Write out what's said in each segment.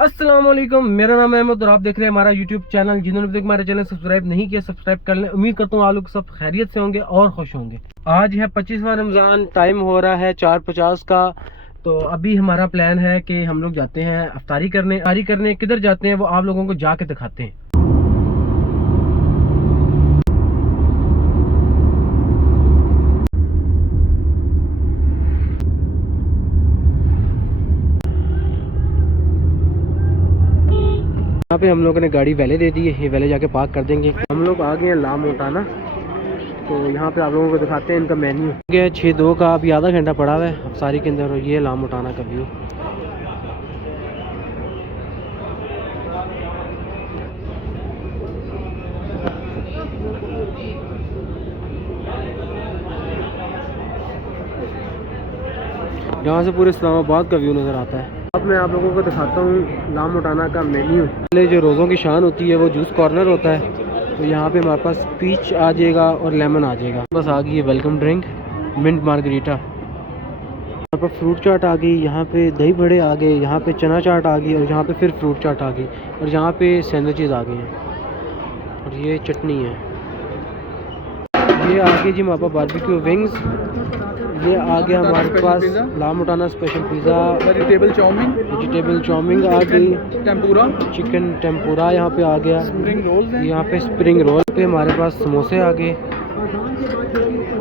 अस्सलाम वालेकुम, मेरा नाम है अहमद और आप देख रहे हैं हमारा यूट्यूब चैनल। जिन्होंने अभी तक हमारे चैनल सब्सक्राइब नहीं किया सब्सक्राइब कर लें। उम्मीद करता हूँ आप लोग सब खैरियत से होंगे और खुश होंगे। आज है 25वां रमज़ान, टाइम हो रहा है 4:50 का। तो अभी हमारा प्लान है कि हम लोग जाते हैं अफ्तारी करने। किधर जाते हैं वो आप लोगों को जाके दिखाते हैं। यहाँ पे हम लोगों ने गाड़ी वैले दे दी है, ये वैले जाके पार्क कर देंगे। हम लोग आ गए हैं ला मोटाना। तो यहाँ पे आप लोगों को दिखाते हैं इनका मेन्यू। गया 6:02 का, अभी आधा घंटा पड़ा हुआ है अफ्तारी के अंदर। और ये ला मोटाना का व्यू। यहाँ से पूरे इस्लामाबाद का व्यू नज़र आता है। अब मैं आप लोगों को दिखाता हूँ ला मोटाना का मेन्यू। पहले जो रोज़ों की शान होती है वो जूस कॉर्नर होता है। तो यहाँ पे हमारे पास पीच आ जाएगा और लेमन आ जाएगा। बस आ गई है वेलकम ड्रिंक मिंट मार्गरीटा। यहाँ पर फ्रूट चाट आ गई, यहाँ पे दही बड़े आ गए, यहाँ पे चना चाट आ गई और यहाँ पे फिर फ्रूट चाट आ गई और यहाँ पे सैंडविचेस आ गए हैं और ये चटनी है। ये आ गई जी हमारे पास बारबेक्यू विंग्स। ये आ गया हमारे पास ला मोटाना स्पेशल पिज़्ज़ा, वेजिटेबल चाउमीन आ गई, टेम्पुरा चिकन टेम्पुरा यहाँ पे आ गया, स्प्रिंग रोल यहाँ पे स्प्रिंग रोल पे हमारे पास समोसे आ गए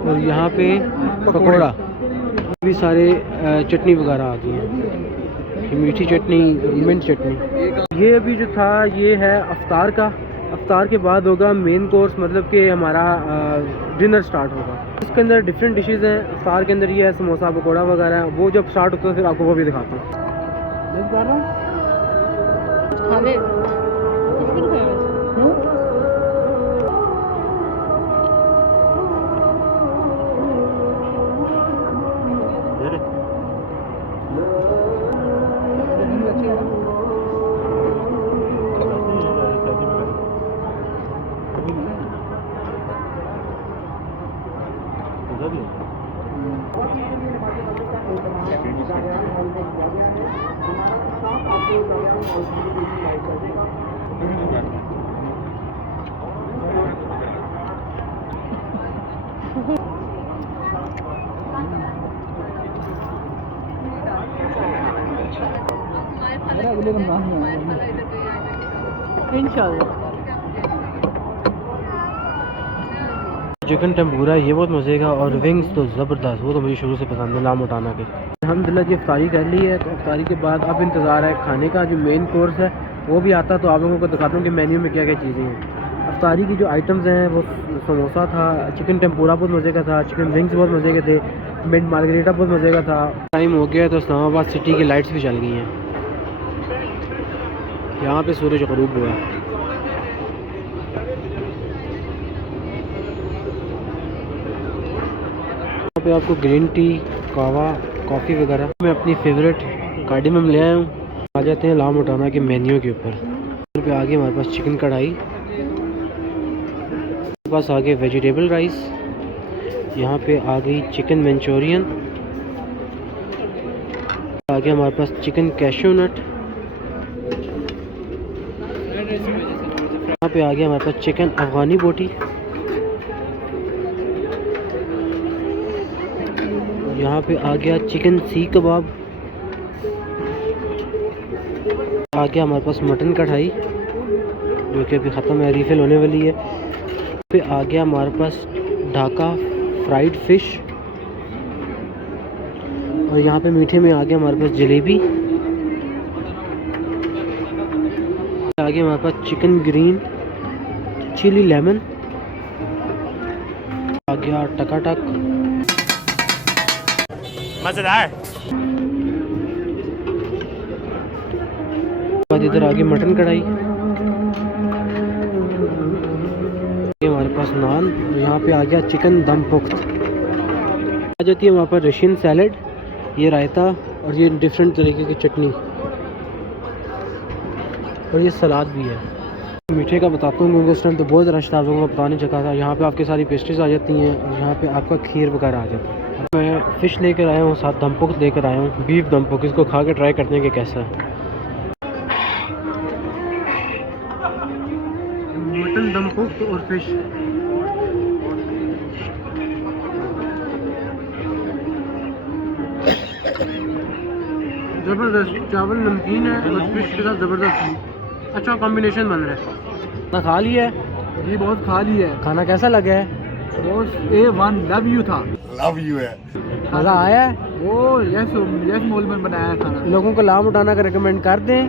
और यहाँ पे पकौड़ा भी सारे चटनी वगैरह आ गई है, मीठी चटनी मिंट चटनी। ये अभी जो था ये है अफ्तार का। अफ्तार के बाद होगा मेन कोर्स, मतलब कि हमारा डिनर स्टार्ट होगा। इसके अंदर डिफरेंट डिशेस हैं। अफ्तार के अंदर ये है समोसा पकौड़ा वगैरह। वो जब स्टार्ट होता है फिर आपको वो भी दिखाता हूँ। चिकन टेम्पूरा ये बहुत मज़े का और विंग्स तो ज़बरदस्त, वो तो मुझे शुरू से पसंद है ला मोटाना के। अल्हम्दुलिल्लाह जी अफ्तारी कर ली है। तो अफ्तारी के बाद अब इंतज़ार है खाने का। जो मेन कोर्स है वो भी आता तो आप लोगों को दिखाता हूँ कि मेन्यू में क्या क्या चीज़ें हैं। अफ्तारी की जो आइटम्स हैं वो समोसा था, चिकन टेम्पूरा बहुत मज़े का था, चिकन विंग्स बहुत मज़े के थे, मिंट मार्गरीटा बहुत मज़े का था। टाइम हो गया तो इस्लामाबाद सिटी की लाइट्स भी चल गई हैं। यहाँ पे सूरज ग़रूब हुआ। यहाँ पे आपको ग्रीन टी कहवा कॉफ़ी वगैरह। मैं अपनी फेवरेट गाड़ी में ले आया हूँ। आ जाते हैं ला मोटाना के मेन्यू के ऊपर। पे आगे हमारे पास चिकन कढ़ाई, हमारे पास आगे वेजिटेबल राइस, यहाँ पे आ गई चिकन मंचूरियन, आगे हमारे पास चिकन कैश्यू नट, यहाँ पे आ गया हमारे पास चिकन अफगानी बोटी, यहाँ पे आ गया चिकन सीख कबाब, आ गया हमारे पास मटन कढ़ाई जो कि अभी ख़त्म है, रिफ़िल होने वाली है। पे आ गया हमारे पास ढाका फ्राइड फ़िश और यहाँ पे मीठे में आ गया हमारे पास जलेबी, आ गया हमारे पास चिकन ग्रीन चिली लेमन, आ गया टकाटक मज़ेदार। इधर आगे मटन कढ़ाई, हमारे पास नान, यहाँ पे आ गया चिकन दम पुख्त। आ जाती है वहाँ पर रशियन सैलड, ये रायता और ये डिफरेंट तरीके की चटनी और ये सलाद भी है। मीठे का बताता हूँ क्योंकि उस टाइम तो बहुत रश था, आप लोगों को पता नहीं चला था। यहाँ पे आपकी सारी पेस्ट्रीज आ जाती हैं और यहाँ पे आपका खीर वगैरह आ जाता है। मैं फ़िश लेकर आया हूँ, साथ दम पुख्त लेकर आया हूँ, बीफ दम पुख्त। इसको खा के ट्राई करते हैं कि कैसा है। बादाम पुख्त और फिश। ज़बरदस्त चावल नमकीन है और फिश के साथ ज़बरदस्त अच्छा कॉम्बिनेशन बन रहा है। खाना खा लिया है जी बहुत खा ली है। खाना कैसा लगा है? बॉस A1 लव यू था। लव यू है। मज़ा आया है? वो यस मोल में बनाया है खाना। लोगों को लाम उठाना का रिकमेंड कर दें।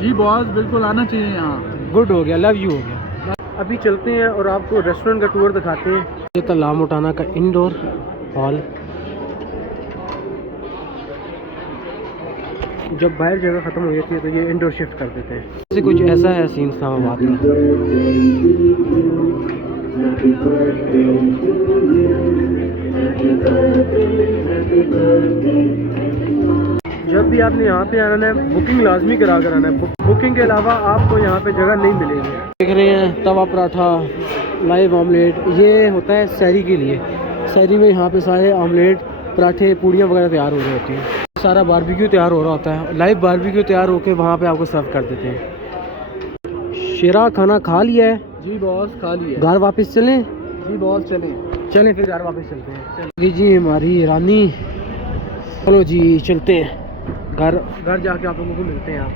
जी बॉस बिल्कुल आना चाहिए यहाँ। गुड हो गया, लव यू हो गया। अभी चलते हैं और आपको रेस्टोरेंट का टूर दिखाते हैं। ये था लाम उठाना का इंडोर हॉल। जब बाहर जगह ख़त्म हो जाती है तो ये इंडोर शिफ्ट कर देते हैं। जैसे कुछ ऐसा है सीन इस्लामाबाद का। जब भी आपने यहाँ पे आना है बुकिंग लाजमी करा कर आना है। बुकिंग के अलावा आपको यहाँ पे जगह नहीं मिलेगी। देख रहे हैं तवा पराठा, लाइव ऑमलेट, ये होता है सहरी के लिए। सहरी में यहाँ पे सारे ऑमलेट, पराठे, पूड़ियाँ वगैरह तैयार हो रही होती हैं। सारा बारबेक्यू तैयार हो रहा होता है। लाइव बारबेक्यू तैयार होके वहाँ पे आपको सर्व कर देते हैं। शेरा खाना खा लिया है? जी बॉस खा लिया। घर वापस चलें? जी बॉस चलें फिर घर वापस चलते हैं। जी हमारी रानी, चलो जी चलते हैं घर जाके आप लोगों को मिलते हैं। आप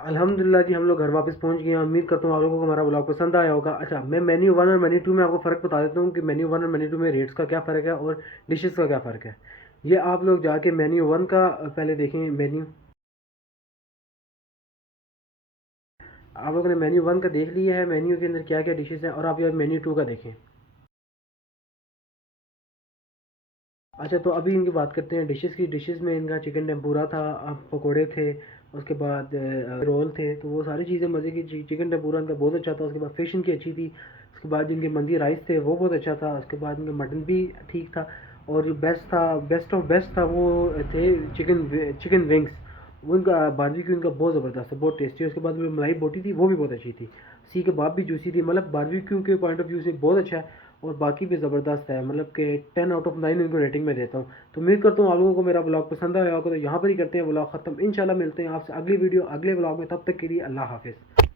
अल्हम्दुलिल्लाह जी हम लोग घर वापस पहुंच गए हैं। उम्मीद करता हूँ आप लोगों को हमारा ब्लॉग पसंद आया होगा। अच्छा, मैं मेन्यू 1 और मेन्यू 2 में आपको फ़र्क बता देता हूँ कि मेन्यू 1 और मेन्यू 2 में रेट्स का क्या फ़र्क है और डिशेस का क्या फ़र्क है। ये आप लोग जाके मेन्यू 1 का पहले देखें। मेन्यू आप लोगों ने मेन्यू 1 का देख लिया है, मेन्यू के अंदर क्या क्या डिशेस हैं, और आप ये मेन्यू 2 का देखें। अच्छा, तो अभी इनकी बात करते हैं डिशेस की। डिशेस में इनका चिकन टेम्पूरा था, पकोड़े थे, उसके बाद रोल थे। तो वो सारी चीज़ें मज़े की। चिकन टेम्पूरा इनका बहुत अच्छा था। उसके बाद फिश इनकी अच्छी थी। उसके बाद इनके मंदी राइस थे वो बहुत अच्छा था। उसके बाद इनका मटन भी ठीक था। और जो बेस्ट ऑफ बेस्ट था वो थे चिकन विंग्स। वो इनका बारबेक्यू इनका बहुत ज़बरदस्त है, बहुत टेस्टी। उसके बाद मलाई बोटी थी वो भी बहुत अच्छी थी। सी कबाब भी जूसी थी। मतलब बारबेक्यू के पॉइंट ऑफ व्यू से बहुत अच्छा है और बाकी भी ज़बरदस्त है। मतलब कि 10 आउट ऑफ 9 इनको रेटिंग में देता हूँ। तो उम्मीद करता हूँ आप लोगों को मेरा ब्लॉग पसंद आया होगा। तो यहाँ पर ही करते हैं ब्लॉग ख़त्म। इंशाल्लाह मिलते हैं आपसे अगली वीडियो अगले ब्लॉग में। तब तक के लिए अल्लाह हाफिज़।